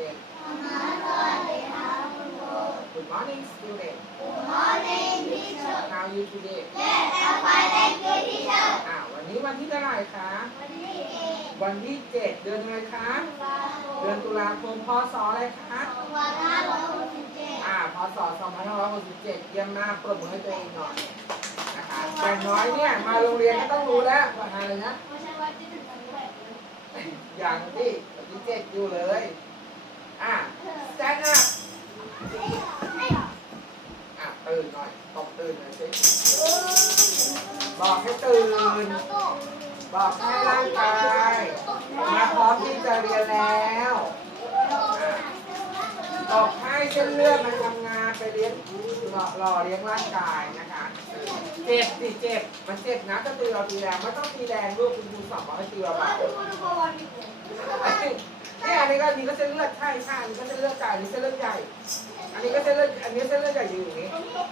เด็ก Good morning student How are you today อ่าวันนี้วันที่เท่าไหร่คะ วันที่เจ็ดเดือนอะไรคะเดือนตุลาคมพศอะไรคะอ่า พศ 2567 เยี่ยมมากปรบมือให้ตัวเองหน่อยนะคะอย่างน้อยเนี่ย มาโรงเรียนก็ต้องรู้แล้วว่าอะไรนะอย่างที่วันที่เจ็ดอยู่เลย อะ stand up อะตื่นหน่อยตบตื่นหน่อยสิบอกให้ตื่น บอกให้ร่างกายมาพร้อมที่จะเรียนแล้วบอกให้เส้นเลือดมันทำงานไปเลี้ยงหล่อหล่อเลี้ยงร่างกายนะคะเจ็บสิเจ็บมันเจ็บนะก็ตีเราตีแรงไม่ต้องตีแรงลูกคุณครูสอนบอกให้ตีเบาๆ เนี่ยอันนี้ก็อันนี้ก็เส้นเลือดใช่ใช่อันนี้ก็เส้นเลือดใหญ่อันนี้เส้นเลือดใหญ่ อันนี้ก็เส้นเลือดอันนี้เส้นเลือดใหญ่อยู่อย่างนี้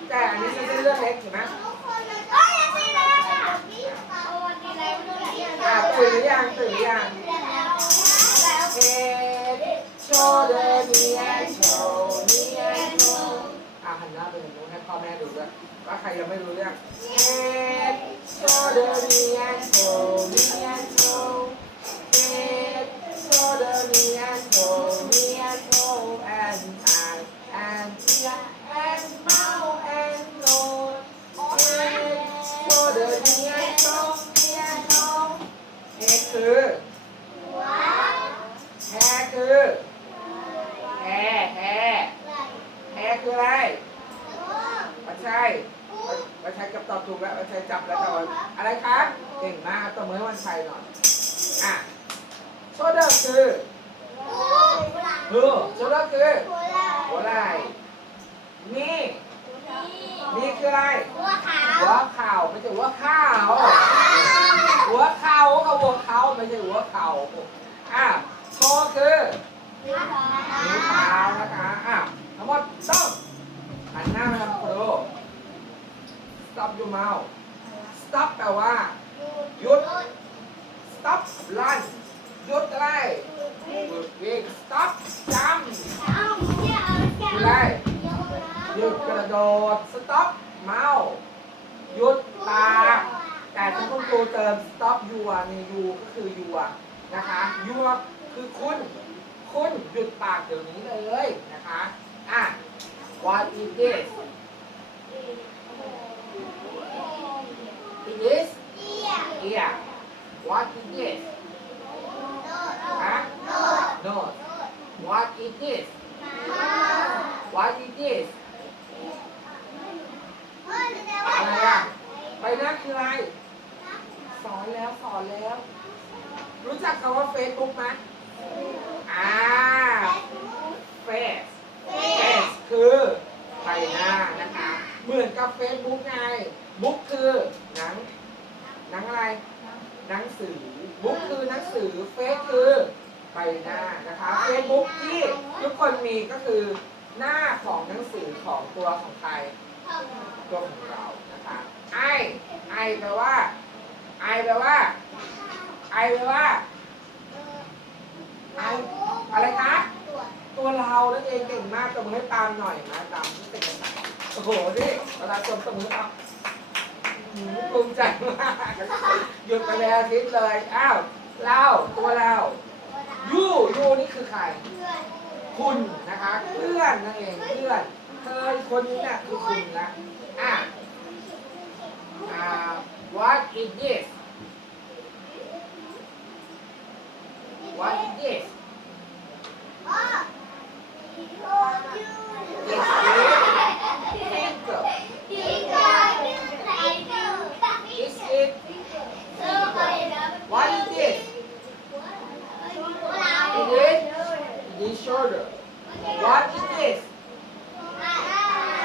แต่อันนี้เส้นเลือดเล็กเห็นไหมอะตื่นหรือยังตื่นหรือยังเฮดโชเดอร์มีแอนโชมีแอนโชอะหันหน้าไปทางนู้นให้พ่อแม่ดูด้วยว่าใครยังไม่รู้เรื่องเฮดโชเดอร์มีแอนโชมีแอนโช คือแฮคือแฮแฮแฮคืออะไรไม่ใช่วันชัยกับตอบถูกแล้ววันชัยจับแล้วครับอะไรคะเก่งมากตบมือให้วันชัยหน่อยอะ โซดาคือคือโซดาคือหัวไหล่นี่นี่คืออะไรหัวเข่าไม่ใช่หัวข้าว หัวเข่ากับหัวเข่าไม่ใช่หัวเข่าอะโชคือนิ้วเท้านะคะอะทั้งหมดต้องหันหน้ามาทางครู stop your mouth stop แปลว่าหยุด stop run หยุดอะไรหยุดวิ่ง stop jump คือะไรหยุดกระโดด stop เมาหยุดปากแต่ถ้าคุณครูเติม stop you อะนี่ you ก็คือ you นะคะ you คือคุณ คุณหยุดปากเดี๋ยวนี้เลยนะคะ อะ what is this it is ear what is this nose what it is. what it is. อะไรอะใบหน้าคืออะไร สอนแล้วสอนแล้ว รู้จักคำว่า Facebook ไหมอ่า face face คือใบหน้านะคะ เหมือนกับ Facebook ไง บุ๊กคือหนัง หนังอะไร หนังสือ บุ๊กคือหนังสือ เฟซคือ บหน้านะคะเฟซบุ๊กที่ทุกคนมีก็คือหน้าของหนังสือของตัวของใครตัวของเรานะคะไอไอแปลว่าไอแปลว่าไอแปลว่าไออะไรคะตัวเรานั่นเองเก่งมากตบมือให้ตามหน่อยนะตามที่เป็นโอ้โหนี่เวลาคนตบมือตามหืมภูมิใจมากหยุดไปแล้วทิตย์เลยอ้าวเราตัวเรา ยูยูนี่คือใคร คุณนะคะเพื่อนนั่นเองเพื่อนเธอคนนี้น่ะคือคุณนะอะอ่า what is this what is this is it what is this it is this shoulder what is this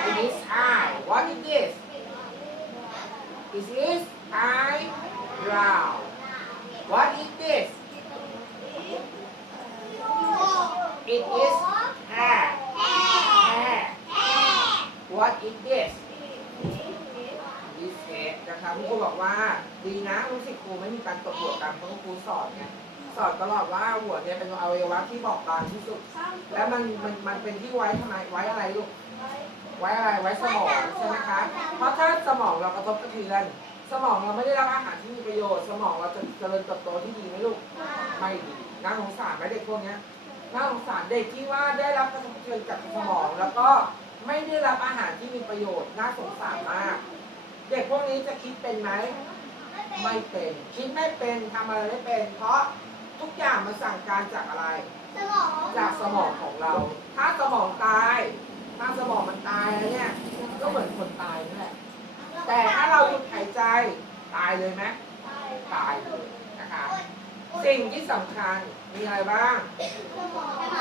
it is eye what is this it is eyebrow what is this it is hair hair what is this this head นะครับคุณครูบอกว่าดีนะรู้สึกครูไม่มีการตกหัวกันเพราะครูสอนไง สอนตลอดว่าหัวเนี่ยเป็นอวัยวะที่บอบบางที่สุด แล้วมันมันมันเป็นที่ ไว้ทำไมไว้อะไรลูก ไว้อะไรไว้สมองใช่ไหมคะ เพราะถ้าสมองเรากระทบกระเทือน สมองเราไม่ได้รับอาหารที่มีประโยชน์ สมองเราจะเจริญเติบโตที่ดีไหมลูก ไม่ดีน่าสงสารไหมเด็กพวกนี้น่าสงสารเด็กที่ว่าได้รับกระทบกระเทือนจากสมองแล้วก็ไม่ได้รับอาหารที่มีประโยชน์น่าสงสารมาก เด็กพวกนี้จะคิดเป็นไหมไม่เป็น คิดไม่เป็นทำอะไรไม่เป็น เพราะทุกอย่างมันสั่งการจากอะไร จากสมองของเรา ถ้าสมองตาย ถ้าสมองมันตายแล้วเนี่ย ก็เหมือนคนตายนั่นแหละ แต่ถ้าเราหยุดหายใจตายเลยไหมตายเลยนะคะ สิ่งที่สำคัญมีอะไรบ้าง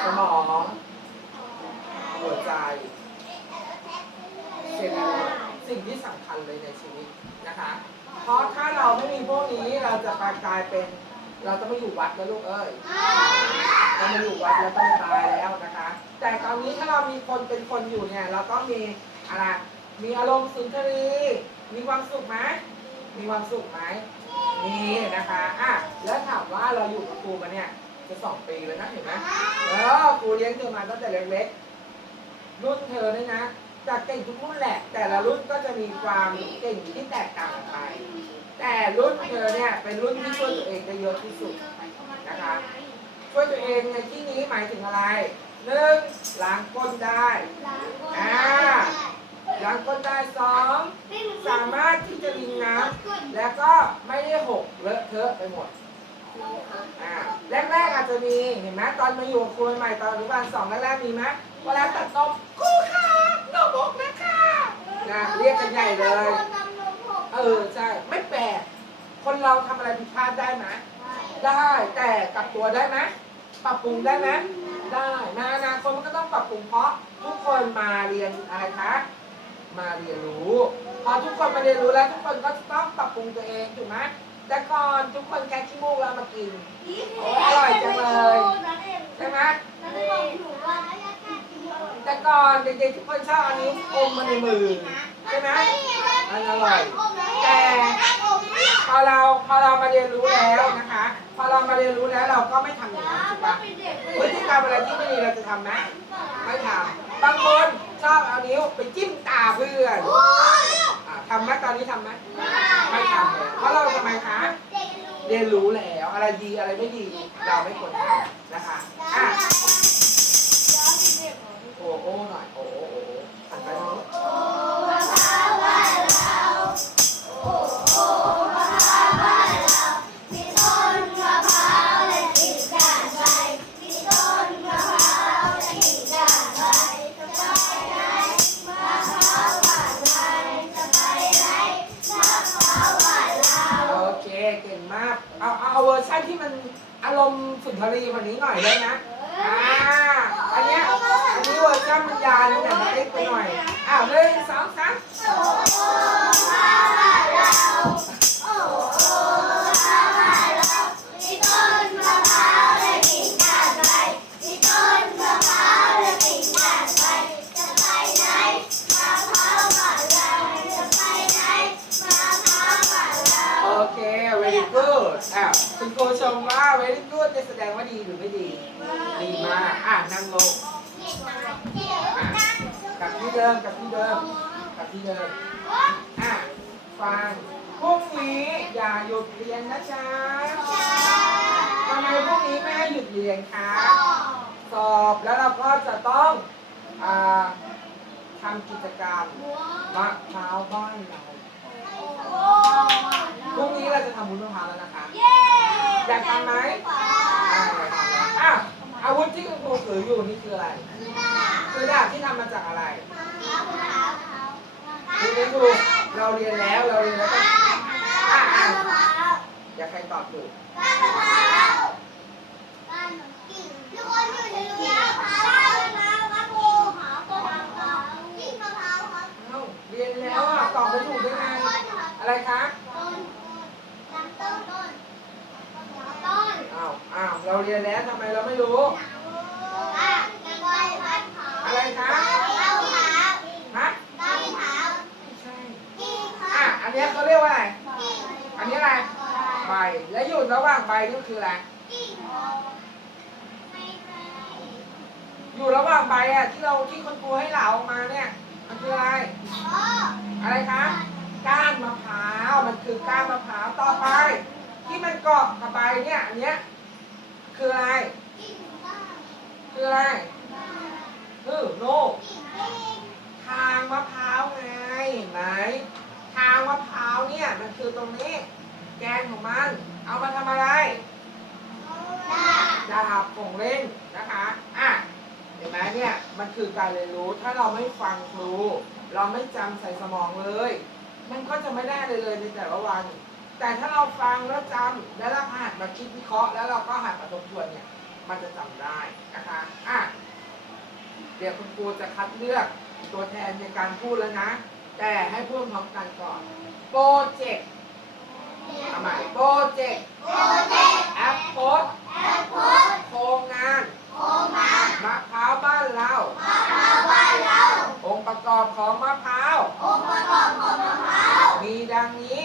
สมอง หัวใจเซลล์สิ่งที่สำคัญเลยในชีวิตนะคะ เพราะถ้าเราไม่มีพวกนี้เราจะกลายเป็น เราจะไม่อยู่วัดแล้วลูกเอ้ยเรามาอยู่วัดแล้วต้องตายแล้วนะคะ แต่ตอนนี้ถ้าเรามีคนเป็นคนอยู่เนี่ย เราก็มีอะไร มีอารมณ์สุนทรีมีความสุขไหมมีความสุขไหมมีนะคะ อะ แล้วถามว่าเราอยู่กับครูมาเนี่ย จะสองปีแล้วนะเห็นไหมเออครูเลี้ยงเธอมาตั้งแต่เล็กๆ รุ่นเธอเนี่ยนะจากเก่งทุกรุ่นแหละ แต่ละรุ่นก็จะมีความเก่งที่แตกต่างกันไป แต่รุ่นเธอเนี่ยเป็นรุ่นที่ช่วยตัวเองได้เยอะที่สุดนะคะช่วยตัวเองในที่นี้หมายถึงอะไรหนึ่งล้างก้นได้ล้างก้นได้สองสามารถที่จะลิงน้ำแล้วก็ไม่ได้หกเลอะเทอะไปหมดอ่าแรกๆอาจจะมีเห็นไหมตอนมาอยู่กับครูใหม่ตอนอนุบาลสองแรกๆมีไหมเวลาตัดนมครูค่ะนมบกนะคะนะเรียกกันใหญ่เลย เออใช่ไม่แปลกคนเราทำอะไรผิดพลาดได้ไหมได้แต่กลับตัวได้ไหมปรับปรุงได้ไหมได้ในอนาคตมันก็ต้องปรับปรุงเพราะทุกคนมาเรียนอะไรคะมาเรียนรู้ พอทุกคนมาเรียนรู้แล้ว ทุกคนก็จะต้องปรับปรุงตัวเองถูกไหมแต่ก่อนทุกคนแค่ขี้มูกแล้วมากินอร่อยจังเลยใช่ไหมแต่ก่อนเด็กๆทุกคนชอบอันนี้อมมาในมือใช่ไหมอันอร่อย แต่พอเราพอเรามาเรียนรู้แล้วนะคะ พอเรามาเรียนรู้แล้วเราก็ไม่ทำอย่างนั้นถูกปะพฤติกรรมอะไรที่ไม่ดีเราจะทำไหมไม่ทำบางคนชอบเอานิ้วไปจิ้มตาเพื่อนทำไหมตอนนี้ทำไหมไม่ทำเพราะเราทำไมคะเรียนรู้แล้วอะไรดีอะไรไม่ดีเราไม่ควรทำนะคะอะโอ้โอ้หน่อยโอ้โอ้โอ้โอ้หันไปทางนู้น มาก เอาเอาเอาเวอร์ชันที่มันอารมณ์สุนทรีกว่านี้หน่อยได้นะอ่าอันเนี้ยอันนี้เวอร์ชันมันยาวนิดหน่อยมันเล็กไปหน่อยอ้าวหนึ่งสองสาม คุณครูชมว่า very good จะแสดงว่าดีหรือไม่ดี ดีมาก อะนั่งลงกลับที่เดิมกลับที่เดิมกลับที่เดิมอะฟังพรุ่งนี้อย่าหยุดเรียนนะจ๊ะทำไมพรุ่งนี้ไม่ให้หยุดเรียนคะสอบแล้วเราก็จะต้องอ่าทำกิจกรรมมะพร้าวบ้านเราพรุ่งนี้เราจะทำบุญมะพร้าวแล้วนะคะ อยากทำไหมอ่าอยากทำนะอะอาวุธที่คุณครูถืออยู่นี่คืออะไรคือดาบที่ทำมาจากอะไรคือไม่ถูเราเรียนแล้วเราเรียนแล้วก็อะอยากใครตอบถูกเรียนแล้วอะตอบไม่ถูกได้ไงอะไรคะอ้าวอ้าว เราเรียนแล้วทำไมเราไม่รู้ อะไรคะฮะไม่ใช่อะอันเนี้ยเขาเรียกว่าอะไร อันนี้อะไร ใบ และอยู่ระหว่างใบนี่คืออะไร อยู่ระหว่างใบอะที่เราที่คุณครูให้เหลาออกมาเนี่ย มันคืออะไร อะไรคะ ก้านมะพร้าว มันคือก้านมะพร้าว ต่อไป ที่มันเกาะกับใบเนี่ยอันเนี้ย คืออะไร คืออะไรคือโนทางมะพร้าวไงเห็นไหมทางมะพร้าวเนี่ยมันคือตรงนี้ แกนของมัน เอามาทำอะไรดาบของเล่นนะคะอะเห็นไหมเนี่ยมันคือการเรียนรู้ถ้าเราไม่ฟังครู เราไม่จำใส่สมองเลย มันก็จะไม่ได้เลยเลยในแต่ละวัน แต่ถ้าเราฟังแล้วจำแล้วเราหัดมาคิดวิเคราะห์แล้วเราก็หัดมาทบทวนเนี่ย มันจะจำได้นะคะอะเดี๋ยวคุณครูจะคัดเลือกตัวแทนในการพูดแล้วนะ แต่ให้พูดพร้อมกันก่อนโปรเจกต์เอาใหม่โปรเจกต์แอปโพสโครงงานมะพร้าวบ้านเราองค์ประกอบของมะพร้าวมีดังนี้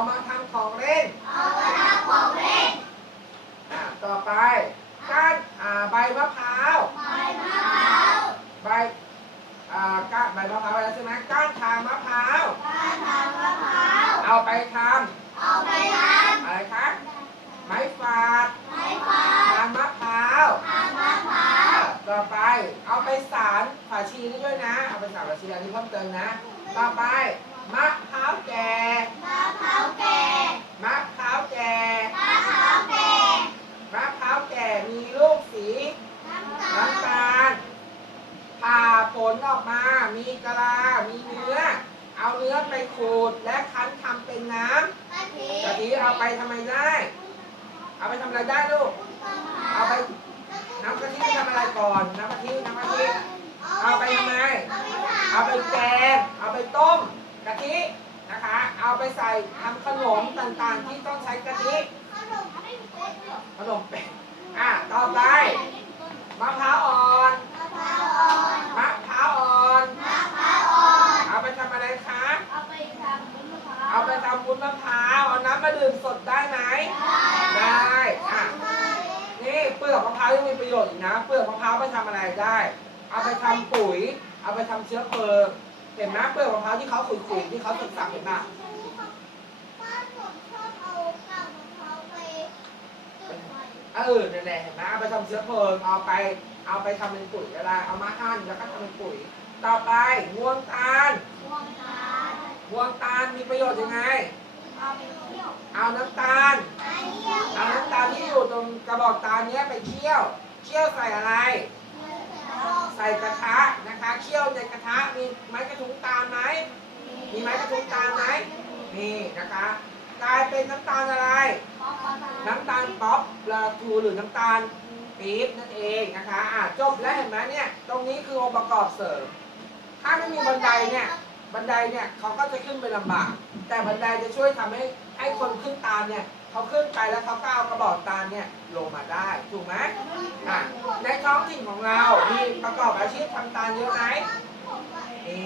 เอามาทำของเล่น อะต่อไปก้านอ่าใบมะพร้าว ใบ อ่า ก้านใบมะพร้าวอะไรใช่ไหมก้านทางมะพร้าวเอาไปทำอะไรคะ ไม้ฝาดทางมะพร้าว ต่อไป เอาไปสารฝาชีนี่ด้วยนะ เอาไปสารฝาชีอันนี้เพิ่มเติมนะ ต่อไป มะพร้าวแก่มะพร้าวแก่มะพร้าวแก่มีลูกสีน้ำตาลผ่าผลออกมา มีกะลา มีเนื้อ เอาเนื้อไปขูดและคั้นทำเป็นน้ำกะทิเอาไปทำไมได้ เอาไปทำอะไรได้ลูก เอาไปน้ำกะทิทำอะไรก่อน น้ำกะทิน้ำกะทิเอาไปทำไม เอาไปแกง เอาไปต้ม กะทินะคะ เอาไปใส่ทำขนมต่างๆ ที่ต้องใช้กะทิขนมเป็ดอะต่อไปมะพร้าวอ่อนมะพร้าวอ่อนเอาไปทำอะไรคะเอาไปทำวุ้นมะพร้าวเอาน้ำมาดื่มสดได้ไหมได้อะนี่เปลือกมะพร้าวยังมีประโยชน์อีกนะเปลือกมะพร้าวไปทำอะไรได้ เอาไปทำปุ๋ย เอาไปทำเชื้อเพลิงเห็นไหมเปลือกมะพร้าว ที่เขาขุยๆที่เขาสักๆเห็นไหมเออนั่นแหละเห็นไหมเอาไปทำเชื้อเพลิงเอาไป เอาไปทำเป็นปุ๋ยอะไรเอามาหั่นแล้วก็ทำเป็นปุ๋ย ต่อไปงวงตาลงวงตาลมีประโยชน์ยังไง เอาน้ำตาลเอาน้ำตาลที่อยู่ตรงกระบอกตาลเนี้ยไปเคี่ยวเคี่ยวใส่อะไร ใส่กระทะนะคะเคี่ยวในกระทะมีไม้กระทุ้งตาล ไม้กระทุ้งตาลไหมมีนะคะกลายเป็นน้ำตาลอะไร น้ำตาลป๊อปปลาทูหรือน้ำตาลปี๊บนั่นเองนะคะอะจบแล้วเห็นไหมเนี่ย ตรงนี้คือองค์ประกอบเสริม ถ้าไม่มีบันไดเนี่ย บันไดเนี่ยเขาก็จะขึ้นไปลำบาก แต่บันไดจะช่วยทำให้ให้คนขึ้นตาลเนี่ยเขาขึ้นไปแล้วเขาก็เอากระบอกตาลเนี่ยลงมาได้ถูกไหมอะในท้องถิ่นของเรา มีประกอบอาชีพทำตาลเยอะไหมนี่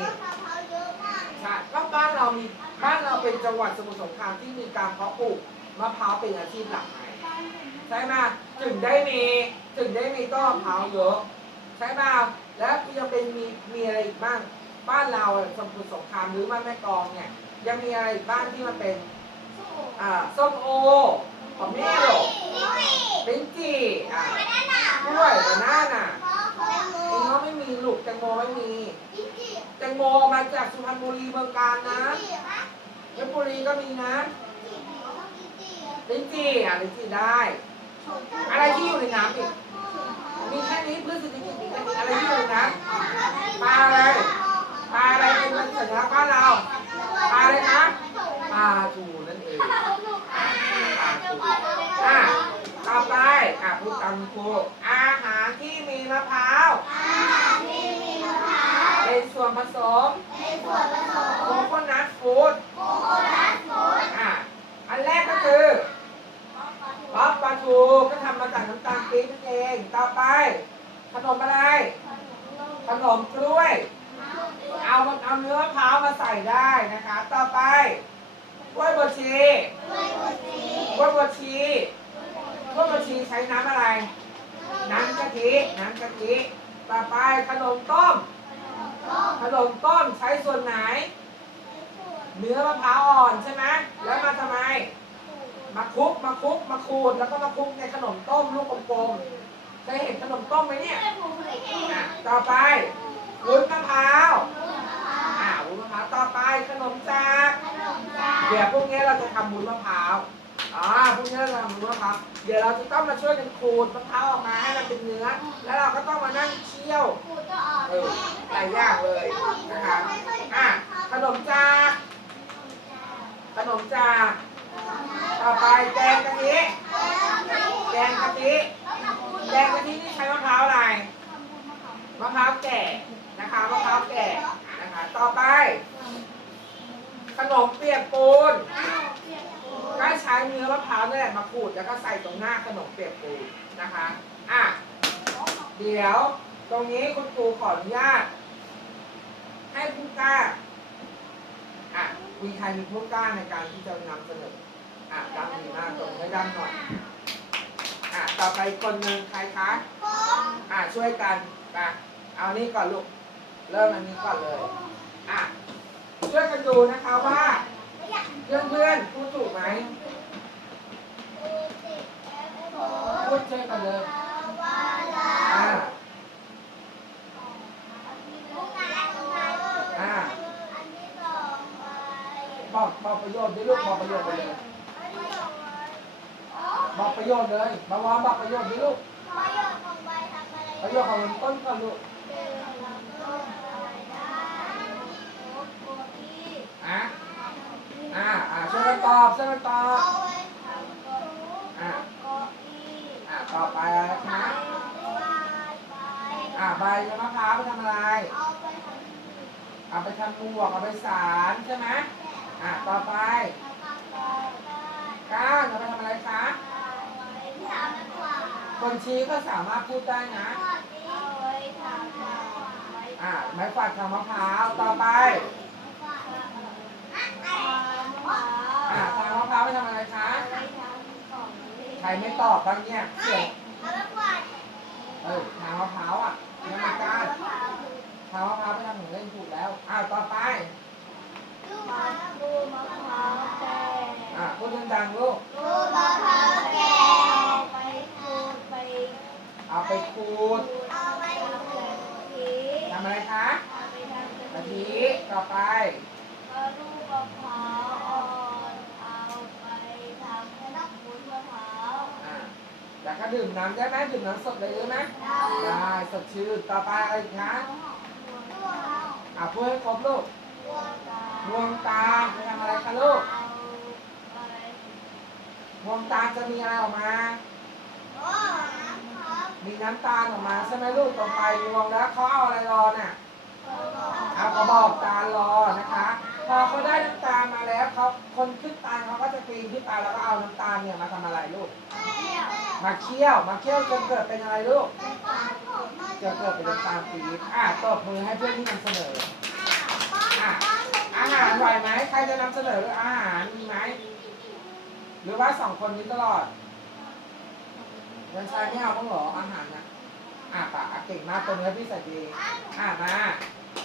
ใช่ก็บ้านเรามีบ้านเราเป็นจังหวัดสมุทรสงครามที่มีการเพาะปลูกมะพร้าวเป็นอาชีพหลักไงใช่ไหมถึงได้มีถึงได้มีต้นมะพร้าวเยอะใช่เปล่าแล้วยังเป็นมีมีอะไรอีกบ้างบ้านเราอะสมุทรสงครามหรือบ้านแม่กลองเนี่ยยังมีอะไรอีกบ้านที่มันเป็นอ่าส้มโอของแม่หรอกเป็นจีอ่ากล้วยบานาน่ะแตงโมไม่มีลูกแตงโมไม่มีแต งโมมาจากสุพรรณบุรีเมืองกาญนะเพชรบุรีก็มีนะลิ้นจี่อะลิ้นจี่ได้ อะไรที่อยู่ในน้ำอีกมีแค่นี้พืชเศรดเก่นี้อะไรที่อยู่ในน้ำปลาอะไรปลาอะไรเป็นมันสัญลักษณ์บ้านเราปลาอะไรนะปลาทูนั่นเองอะต่อไปอะพูดตามครูอาหารที่มีมะพร้าวอาหารที่ โคโคนัทฟู้ดอะอันแรกก็คือป๊อปปลาทูก็ทำมาจากน้ำตาลปี๊บนั่นเอง ต่อไป ขนมอะไร ขนมกล้วย เอาเอาเนื้อมะพร้าวมาใส่ได้นะคะ ต่อไปกล้วยบวชชีกล้วยบวชชีกล้วยบวชชีใช้น้ำอะไร น้ำกะทิ น้ำกะทิ ต่อไปขนมต้ม ขนมต้มใช้ส่วนไหน เนื้อมะพร้าวอ่อนใช่ไหมแล้วมาทำไม มาคลุกมาคลุกมาขูดแล้วก็มาคลุกในขนมต้มลูกกลมๆเคยเห็นขนมต้มไหมเนี่ยอะต่อไปวุ้นมะพร้าวอ่าวุ้นมะพร้าวต่อไปขนมจากเดี๋ยวพรุ่งนี้เราจะทำวุ้นมะพร้าว อ่าพรุ่งนี้เราทำวุ้นมะพร้าวเดี๋ยวเราจะต้องมาช่วยกันขูดมะพร้าวออกมาให้มันเป็นเนื้อ แล้วเราก็ต้องมานั่งเคี่ยวเออหลายอย่างเลยนะคะอะขนมจากขนมจากต่อไปแกงกะทิแกงกะทิแกงกะทินี่ใช้มะพร้าวอะไรมะพร้าวแก่นะคะมะพร้าวแก่นะคะ ต่อไป ขนมเปียกปูน ก็ใช้เนื้อมะพร้าวนี่แหละมาขูดแล้วก็ใส่ตรงหน้าขนมเปียกปูนนะคะ อะ เดี๋ยวตรงนี้คุณครูขออนุญาต ให้ผู้กล้า อะมีใครมีผู้กล้าในการที่จะนำเสนอ อะดังดีมากตรงให้ดังหน่อย อะต่อไปคนหนึ่งใครคะ อะช่วยกันอะเอานี่ก่อนลูก เริ่มอันนี้ก่อนเลย อะช่วยกันดูนะคะว่า เพื่อนเพื่อนๆพูดถูกไหมพูดช่วยกันเลยอ่าอ่าบอกบอกประโยชน์ดิลูกบอกประโยชน์ไปเลยบอกประโยชน์เลยมาวางบอกประโยชน์ดิลูกประโยชน์ของต้นก่อนลูกอะ อ่าอ่าช่วยกันตอบช่วยกันตอบอ่าอ่าต่อไปอะไรคะอ่าใบมะพร้าวไปทำอะไร เอาไปทำหมวกเอาไปสารใช่ไหมอ่าต่อไปก้านเอาไปทำอะไรคะคนชี้ก็สามารถพูดได้นะอ่าไม้ฝาดทางมะพร้าวต่อไป อ่าทางมะพร้าวไปทำอะไรคะใครไม่ตอบบ้างเนี่ยเสียงเออทางมะพร้าวอะยังไม่กล้าทางมะพร้าวไปทำของเล่นถูกแล้วอ่าต่อไปอ่าพูดดังๆลูกเอาไปขูดทำอะไรคะกะทิต่อไป อ่า แล้วก็ ดื่มน้ำได้ไหมดื่มน้ำสดเลยได้ไหมได้สดชื่นต่อไปอะไรอีกคะอ่าพูดให้ครบลูกดวงตาไปทำอะไรคะลูกดวงตาจะมีอะไรออกมา มีน้ำตาลออกมาใช่ไหมลูกต่อไปรวมแล้วเขาเอาอะไรรอน่ะเอากระบอกตาลรอนะคะ พอเขาได้น้ำตาลมาแล้วเขาคนขึ้นตาลเขาก็จะปีนขึ้นไปแล้วก็เอาน้ำตาลเนี่ยมาทำอะไรลูก มาเคี่ยว มาเคี่ยวจนเกิดเป็นอะไรลูกจนเกิดเป็นน้ำตาลปี๊บอะตบมือให้เพื่อนที่นำเสนออะอาหารไหวไหมใครจะนำเสนออาหารมีไหมหรือว่าสองคนนี้ตลอดยังชายไม่เอาบ้างหรออาหารนะอะปะอะเก่งมากตัวเนื้อพี่สันดีอะมา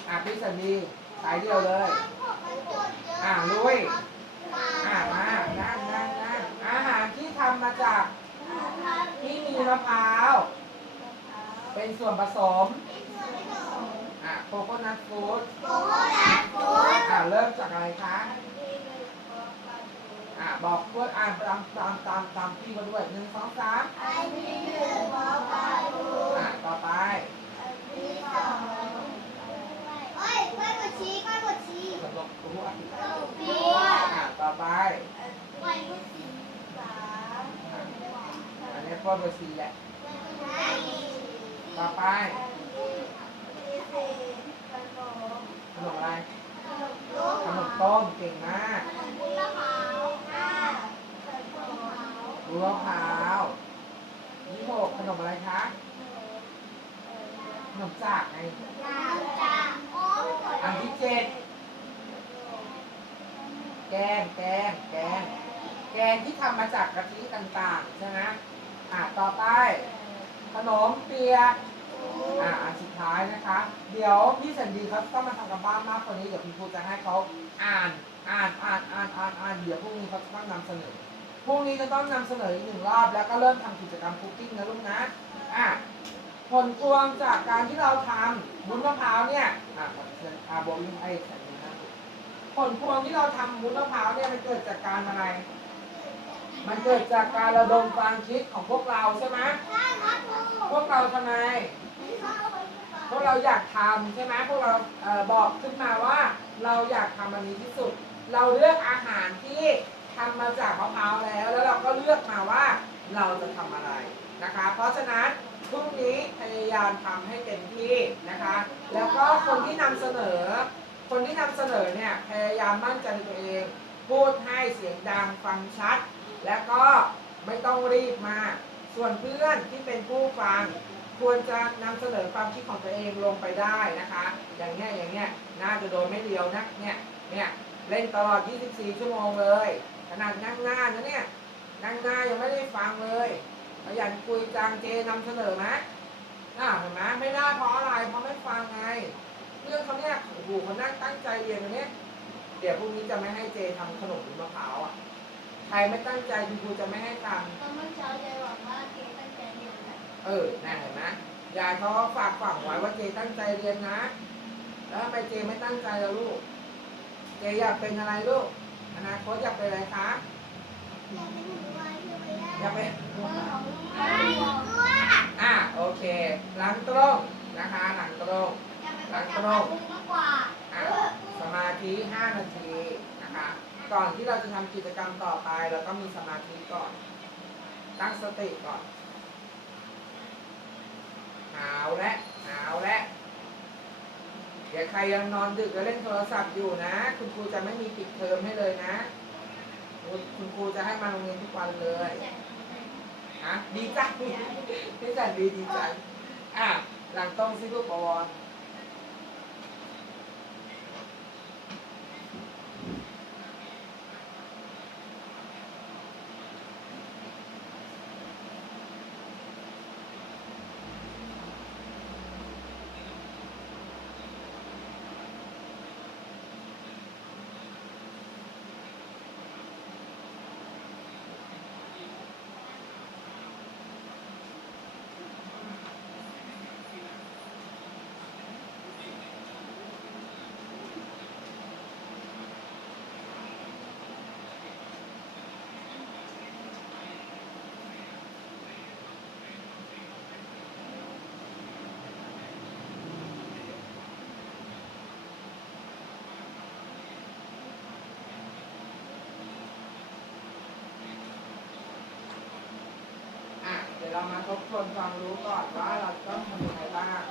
อะพี่สันดีสายเดียวเลย อะลุยอะมานั่งนั่งนั่งอาหารที่ทำมาจาก มีมะพร้าว เป็นส่วนผสมอะโคโคนัทฟูดอะเริ่มจากอะไรคะอะบอกเพื่อนอ่านตามตามตามตามพี่มาด้วยหนึ่งสองสามอะต่อไป สำหรับรู้อะอะต่อไป อันนี้อเบอร์สี่แหละ ต่อไปขนมอะไร ขนมเก่งมากบัวขาวยี่หกขนมอะไรคะ ขนมจากไงอันที่เจ็ดแกงแกงแกงแกงที่ทำมาจากกะทิต่างๆ ใช่ไหม อะต่อไป ขนมเปียกอ่าอันสุดท้ายนะคะ เดี๋ยวพี่สันดีเขาต้องมาทำกับบ้านมากกว่านี้เดี๋ยวคุณครูจะให้เขาอ่านอ่านอ่านอ่านอ่านอ่านเดี๋ยวพรุ่งนี้เขาจะต้องนำเสนอพรุ่งนี้จะต้องนำเสนออีกหนึ่งรอบแล้วก็เริ่มทำกิจกรรมคุกกิ้งนะลูกนะอะผลพวงจากการที่เราทำวุ้นมะพร้าวเนี่ยอะขอเชิญอาโบยิ่งไอ้สันดีนะผลพวงที่เราทำวุ้นมะพร้าวเนี่ยมันเกิดจากการอะไร มันเกิดจากการระดมความคิดของพวกเราใช่ไหมพวกเราทำไม พวกเราอยากทำใช่ไหมพวกเราเออบอกขึ้นมาว่าเราอยากทำอันนี้ที่สุด เราเลือกอาหารที่ทำมาจากมะพร้าวแล้ว แล้วเราก็เลือกมาว่าเราจะทำอะไรนะคะ เพราะฉะนั้นพรุ่งนี้พยายามทำให้เต็มที่นะคะ แล้วก็คนที่นำเสนอ คนที่นำเสนอเนี่ยพยายามมั่นใจในตัวเอง พูดให้เสียงดังฟังชัด แล้วก็ไม่ต้องรีบมากส่วนเพื่อนที่เป็นผู้ฟังควรจะนำเสนอความคิดของตัวเองลงไปได้นะคะ อย่างเงี้ยอย่างเงี้ยน่าจะโดนไม่เดียวนะเนี่ยเนี่ยเล่นตลอด 24 ชั่วโมงเลย ขนาดนั่งหน้านะเนี่ยนั่งหน้ายังไม่ได้ฟังเลยขยันคุยจังเจนำเสนอไหมอ่าเห็นไหมไม่ได้เพราะอะไรเพราะไม่ฟังไงเรื่องเขาเนี่ยโอ้โหเขานั่งตั้งใจเรียนวันนี้เดี๋ยวพรุ่งนี้จะไม่ให้เจทำขนมมะพร้าวอะ ใครไม่ตั้งใจคุณครูจะไม่ให้ทำเออน่าเห็นไหมยายเขาก็ฝากฝังไว้ว่าเจตั้งใจเรียนนะ แล้วทำไมเจไม่ตั้งใจล่ะลูก เจอยากเป็นอะไรลูก อนาคตอยากเป็นอะไรคะ อยากเป็นอะโอเค หลังตรงนะคะ หลังตรงอะ สมาธิ 5 นาทีนะคะ ก่อนที่เราจะทำกิจกรรมต่อไปเราต้องมีสมาธิก่อน ตั้งสติก่อนหาวและหาวและเดี๋ยวใครยังนอนดึกแล้วเล่นโทรศัพท์อยู่นะ คุณครูจะไม่มีปิดเทอมให้เลยนะ คุณคุณครูจะให้มาโรงเรียนทุกวันเลยฮะดีใจพี่จันดีดีใจอะหลังตรงซิลูกบอะ เรามาทบทวนความรู้ก่อนว่าเราต้องทำยังไงบ้าง